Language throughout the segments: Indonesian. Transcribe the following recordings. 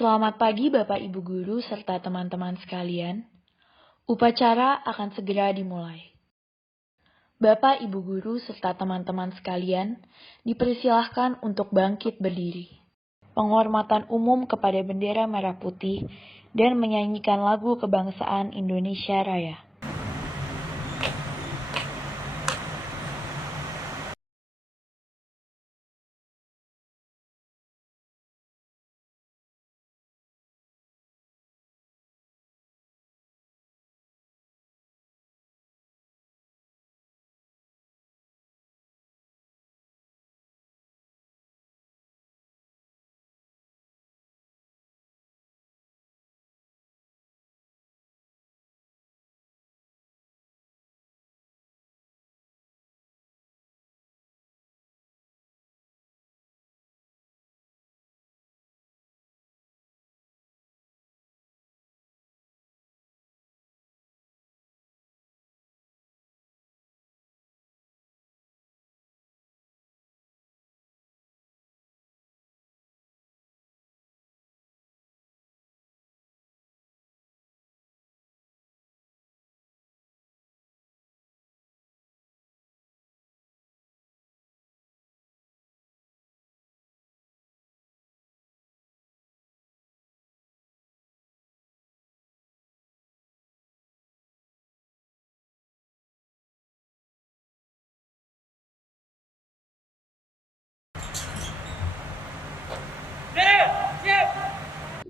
Selamat pagi Bapak Ibu Guru serta teman-teman sekalian. Upacara akan segera dimulai. Bapak Ibu Guru serta teman-teman sekalian dipersilahkan untuk bangkit berdiri. Penghormatan umum kepada bendera merah putih dan menyanyikan lagu kebangsaan Indonesia Raya.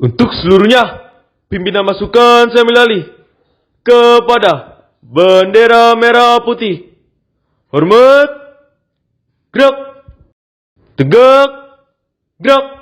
Untuk seluruhnya, pimpinan masukan saya menalih kepada bendera merah putih. Hormat, gerak, tegak, gerak.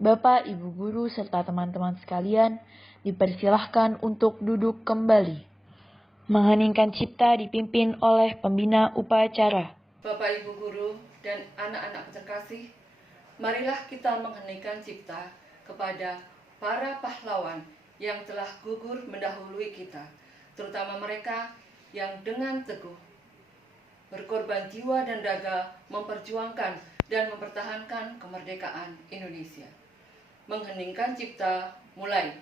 Bapak, Ibu Guru, serta teman-teman sekalian dipersilahkan untuk duduk kembali. Mengheningkan cipta dipimpin oleh pembina upacara. Bapak Ibu Guru dan anak-anak terkasih, marilah kita mengheningkan cipta kepada para pahlawan yang telah gugur mendahului kita, terutama mereka yang dengan teguh berkorban jiwa dan raga memperjuangkan dan mempertahankan kemerdekaan Indonesia. Mengheningkan cipta, mulai.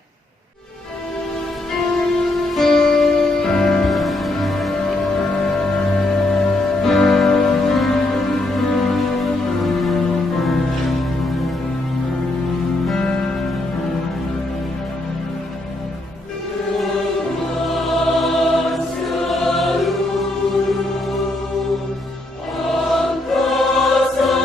Angkasa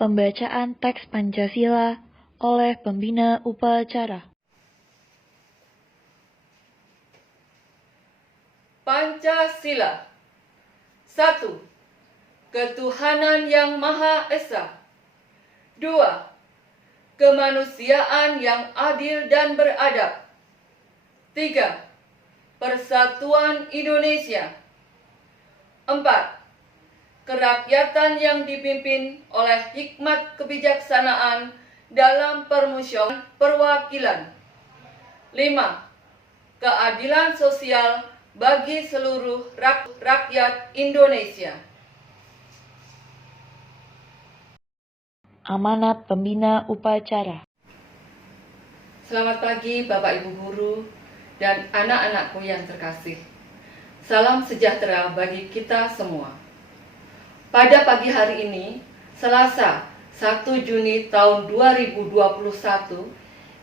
Pembacaan teks Pancasila oleh pembina upacara. Pancasila. 1. Ketuhanan yang Maha Esa. 2. Kemanusiaan yang adil dan beradab. 3. Persatuan Indonesia. 4. Kerakyatan yang dipimpin oleh hikmat kebijaksanaan dalam permusyawaratan perwakilan. 5. Keadilan sosial bagi seluruh rakyat Indonesia. Amanat pembina upacara. Selamat pagi Bapak Ibu Guru dan anak-anakku yang terkasih. Salam sejahtera bagi kita semua. Pada pagi hari ini, Selasa 1 Juni tahun 2021,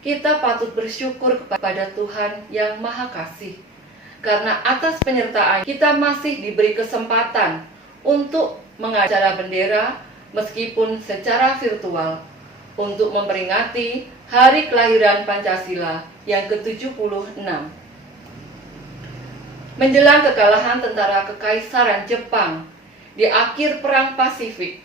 kita patut bersyukur kepada Tuhan yang Maha Kasih. Karena atas penyertaan kita masih diberi kesempatan untuk mengacara bendera meskipun secara virtual untuk memperingati hari kelahiran Pancasila yang ke-76. Menjelang kekalahan tentara Kekaisaran Jepang di akhir Perang Pasifik,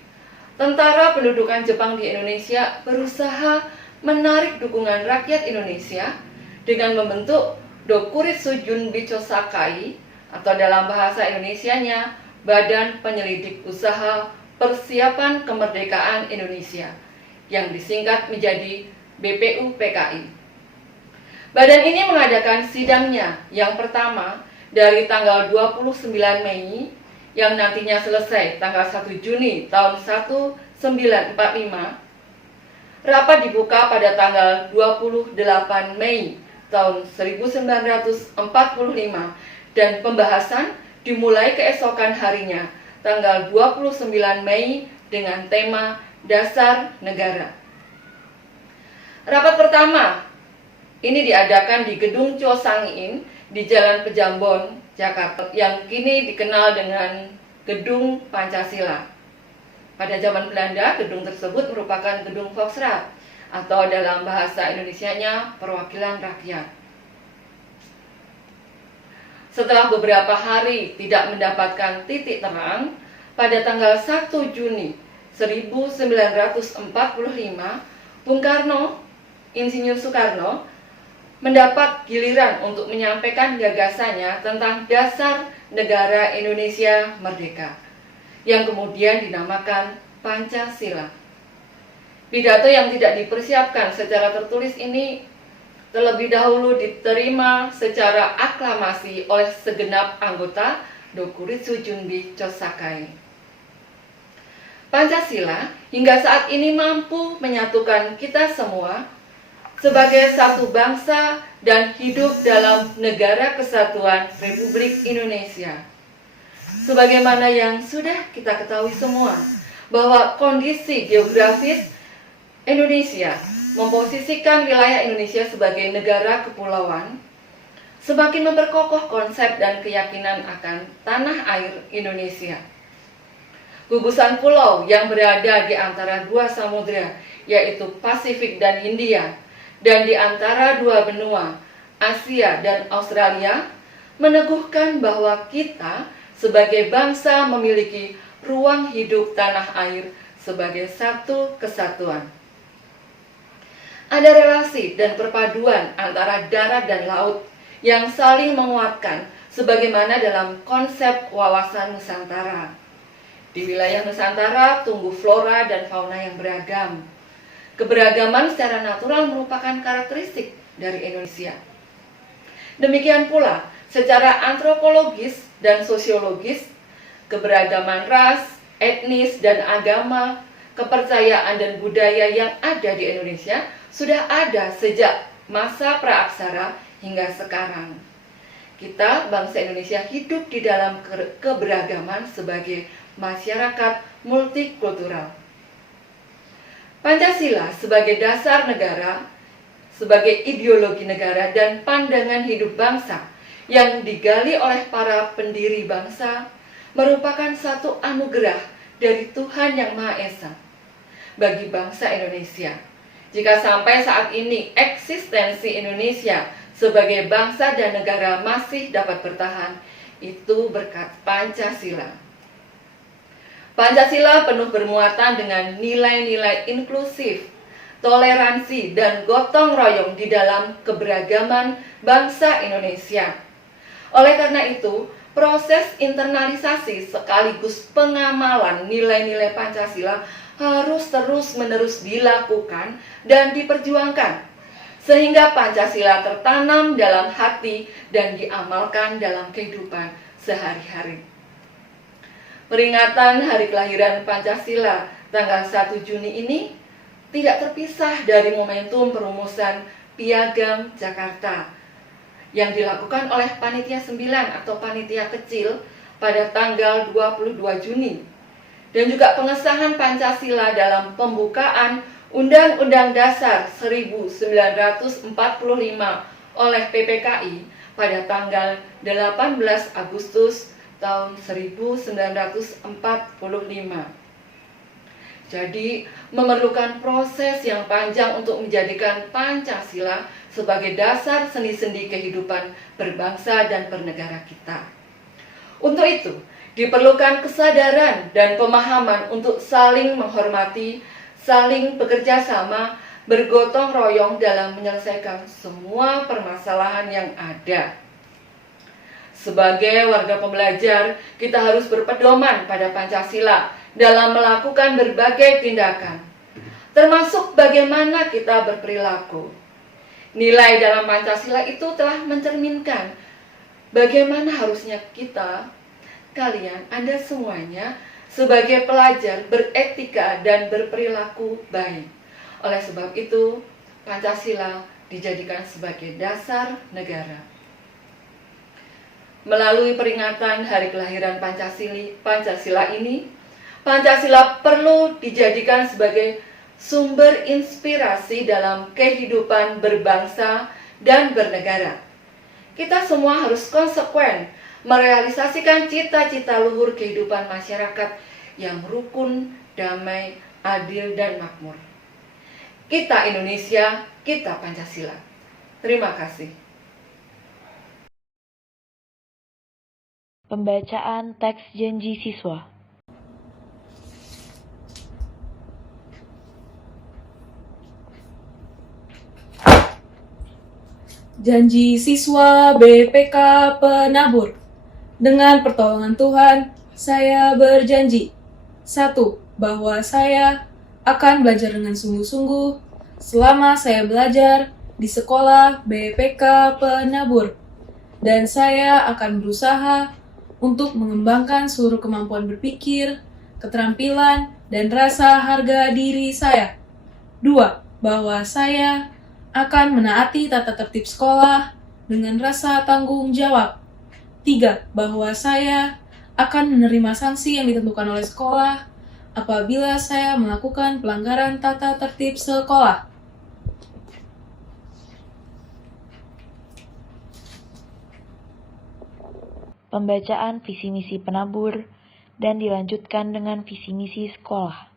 tentara pendudukan Jepang di Indonesia berusaha menarik dukungan rakyat Indonesia dengan membentuk Dokuritsu Junbi Chosakai atau dalam bahasa Indonesianya Badan Penyelidik Usaha Persiapan Kemerdekaan Indonesia yang disingkat menjadi BPUPKI. Badan ini mengadakan sidangnya yang pertama dari tanggal 29 Mei yang nantinya selesai tanggal 1 Juni tahun 1945. Rapat dibuka pada tanggal 28 Mei tahun 1945 dan pembahasan dimulai keesokan harinya tanggal 29 Mei dengan tema Dasar Negara. Rapat pertama ini diadakan di Gedung Chosangiin di Jalan Pejambon, Jakarta, yang kini dikenal dengan Gedung Pancasila. Pada zaman Belanda, gedung tersebut merupakan Gedung Volksraad atau dalam bahasa Indonesianya Perwakilan Rakyat. Setelah beberapa hari tidak mendapatkan titik terang, pada tanggal 1 Juni 1945, Bung Karno, Insinyur Soekarno, mendapat giliran untuk menyampaikan gagasannya tentang Dasar Negara Indonesia Merdeka, yang kemudian dinamakan Pancasila. Pidato yang tidak dipersiapkan secara tertulis ini terlebih dahulu diterima secara aklamasi oleh segenap anggota Dokuritsu Junbi Chosakai. Pancasila hingga saat ini mampu menyatukan kita semua sebagai satu bangsa dan hidup dalam Negara Kesatuan Republik Indonesia. Sebagaimana yang sudah kita ketahui semua, bahwa kondisi geografis Indonesia memposisikan wilayah Indonesia sebagai negara kepulauan, semakin memperkokoh konsep dan keyakinan akan tanah air Indonesia. Gugusan pulau yang berada di antara dua samudera, yaitu Pasifik dan Hindia, dan di antara dua benua, Asia dan Australia, meneguhkan bahwa kita sebagai bangsa memiliki ruang hidup tanah air sebagai satu kesatuan. Ada relasi dan perpaduan antara darat dan laut yang saling menguatkan sebagaimana dalam konsep wawasan Nusantara. Di wilayah Nusantara tumbuh flora dan fauna yang beragam. Keberagaman secara natural merupakan karakteristik dari Indonesia. Demikian pula secara antropologis dan sosiologis, keberagaman ras, etnis dan agama, kepercayaan dan budaya yang ada di Indonesia sudah ada sejak masa praaksara hingga sekarang. Kita, bangsa Indonesia, hidup di dalam keberagaman sebagai masyarakat multikultural. Pancasila sebagai dasar negara, sebagai ideologi negara dan pandangan hidup bangsa yang digali oleh para pendiri bangsa merupakan satu anugerah dari Tuhan Yang Maha Esa. bagi bangsa Indonesia. Jika sampai saat ini eksistensi Indonesia sebagai bangsa dan negara masih dapat bertahan, itu berkat Pancasila. Pancasila penuh bermuatan dengan nilai-nilai inklusif, toleransi, dan gotong royong di dalam keberagaman bangsa Indonesia. Oleh karena itu, proses internalisasi sekaligus pengamalan nilai-nilai Pancasila harus terus-menerus dilakukan dan diperjuangkan, sehingga Pancasila tertanam dalam hati dan diamalkan dalam kehidupan sehari-hari. Peringatan Hari Kelahiran Pancasila tanggal 1 Juni ini tidak terpisah dari momentum perumusan Piagam Jakarta yang dilakukan oleh Panitia 9 atau Panitia Kecil pada tanggal 22 Juni dan juga pengesahan Pancasila dalam pembukaan Undang-Undang Dasar 1945 oleh PPKI pada tanggal 18 Agustus tahun 1945. Jadi, memerlukan proses yang panjang untuk menjadikan Pancasila sebagai dasar sendi-sendi kehidupan berbangsa dan bernegara kita. Untuk itu, diperlukan kesadaran dan pemahaman untuk saling menghormati, saling bekerja sama, bergotong royong dalam menyelesaikan semua permasalahan yang ada. Sebagai warga pembelajar, kita harus berpedoman pada Pancasila dalam melakukan berbagai tindakan, termasuk bagaimana kita berperilaku. Nilai dalam Pancasila itu telah mencerminkan bagaimana harusnya kita, kalian, Anda semuanya, sebagai pelajar beretika dan berperilaku baik. Oleh sebab itu, Pancasila dijadikan sebagai dasar negara. Melalui peringatan Hari Kelahiran Pancasila ini, Pancasila perlu dijadikan sebagai sumber inspirasi dalam kehidupan berbangsa dan bernegara. Kita semua harus konsekuen merealisasikan cita-cita luhur kehidupan masyarakat yang rukun, damai, adil, dan makmur. Kita Indonesia, kita Pancasila. Terima kasih. Pembacaan teks janji siswa. Janji siswa BPK Penabur. Dengan pertolongan Tuhan, saya berjanji. 1. Bahwa saya akan belajar dengan sungguh-sungguh selama saya belajar di sekolah BPK Penabur. Dan saya akan berusaha untuk mengembangkan seluruh kemampuan berpikir, keterampilan, dan rasa harga diri saya. 2. Bahwa saya akan menaati tata tertib sekolah dengan rasa tanggung jawab. 3. Bahwa saya akan menerima sanksi yang ditentukan oleh sekolah apabila saya melakukan pelanggaran tata tertib sekolah. Pembacaan visi misi penabur dan dilanjutkan dengan visi misi sekolah.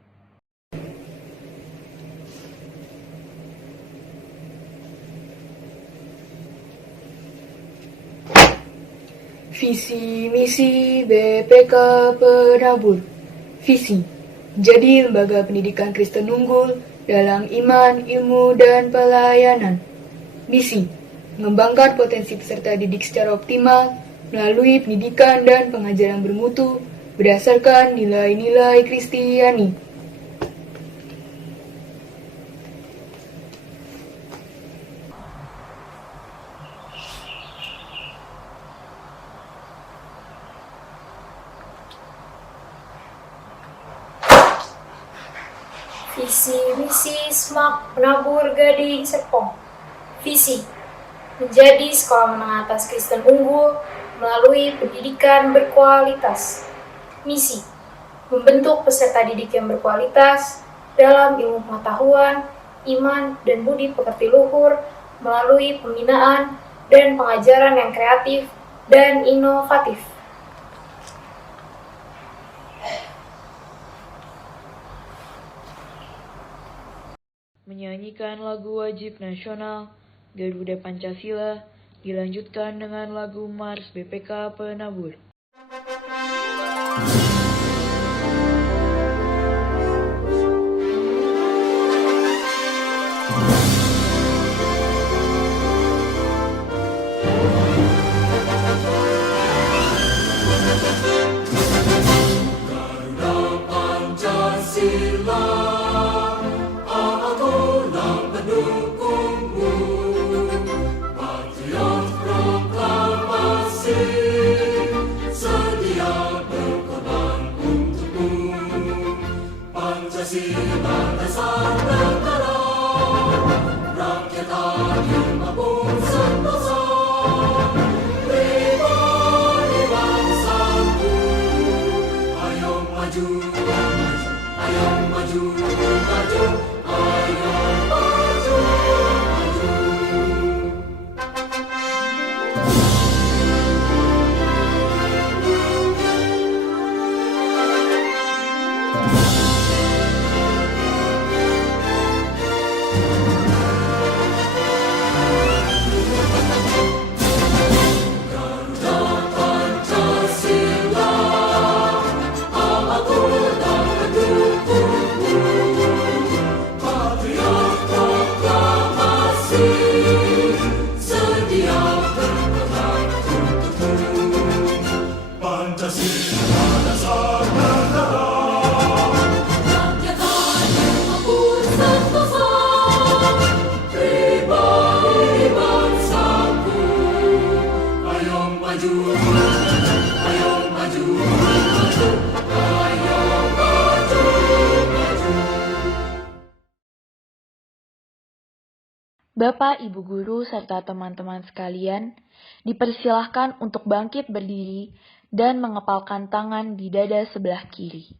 Visi misi BPK Penabur. Visi: menjadi lembaga pendidikan Kristen unggul dalam iman, ilmu, dan pelayanan. Misi: mengembangkan potensi peserta didik secara optimal melalui pendidikan dan pengajaran bermutu berdasarkan nilai-nilai Kristiani. Visi misi SMAK Penabur Gading Serpong. Visi: menjadi sekolah menengah atas Kristen unggul melalui pendidikan berkualitas. Misi: membentuk peserta didik yang berkualitas dalam ilmu pengetahuan, iman, dan budi pekerti luhur melalui pembinaan dan pengajaran yang kreatif dan inovatif. menyanyikan lagu wajib nasional Garuda Pancasila, dilanjutkan dengan lagu Mars BPK Penabur. Bapak, Ibu Guru, serta teman-teman sekalian, dipersilahkan untuk bangkit berdiri dan mengepalkan tangan di dada sebelah kiri.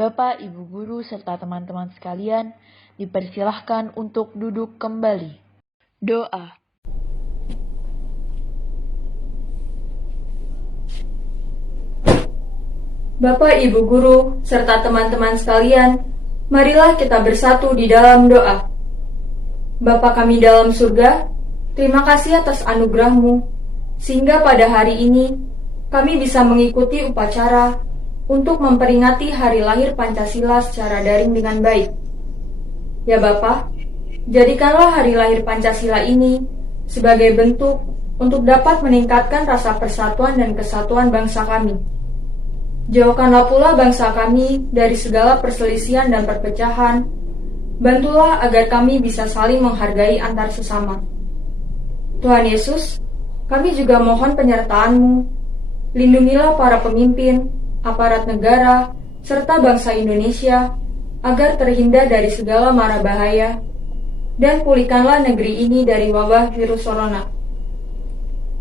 Bapak, Ibu guru, serta teman-teman sekalian dipersilahkan untuk duduk kembali. Doa. Bapak, Ibu guru, serta teman-teman sekalian, marilah kita bersatu di dalam doa. Bapa kami dalam surga, terima kasih atas anugerah-Mu, sehingga pada hari ini kami bisa mengikuti upacara untuk memperingati hari lahir Pancasila secara daring dengan baik. Ya Bapa, jadikanlah hari lahir Pancasila ini sebagai bentuk untuk dapat meningkatkan rasa persatuan dan kesatuan bangsa kami. Jauhkanlah pula bangsa kami dari segala perselisihan dan perpecahan. Bantulah agar kami bisa saling menghargai antar sesama. Tuhan Yesus, kami juga mohon penyertaan-Mu. Lindungilah para pemimpin, aparat negara, serta bangsa Indonesia, agar terhindar dari segala mara bahaya, dan pulihkanlah negeri ini dari wabah virus corona,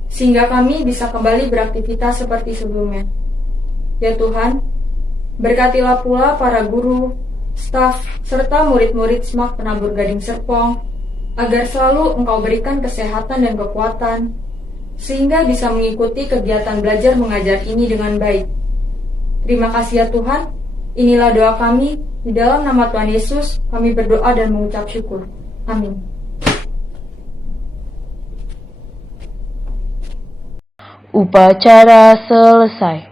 sehingga kami bisa kembali beraktivitas seperti sebelumnya. Ya Tuhan, berkatilah pula para guru, staf, serta murid-murid SMAK Penabur Gading Serpong, agar selalu Engkau berikan kesehatan dan kekuatan, sehingga bisa mengikuti kegiatan belajar mengajar ini dengan baik. Terima kasih ya Tuhan, inilah doa kami, di dalam nama Tuhan Yesus, kami berdoa dan mengucap syukur. Amin. Upacara selesai.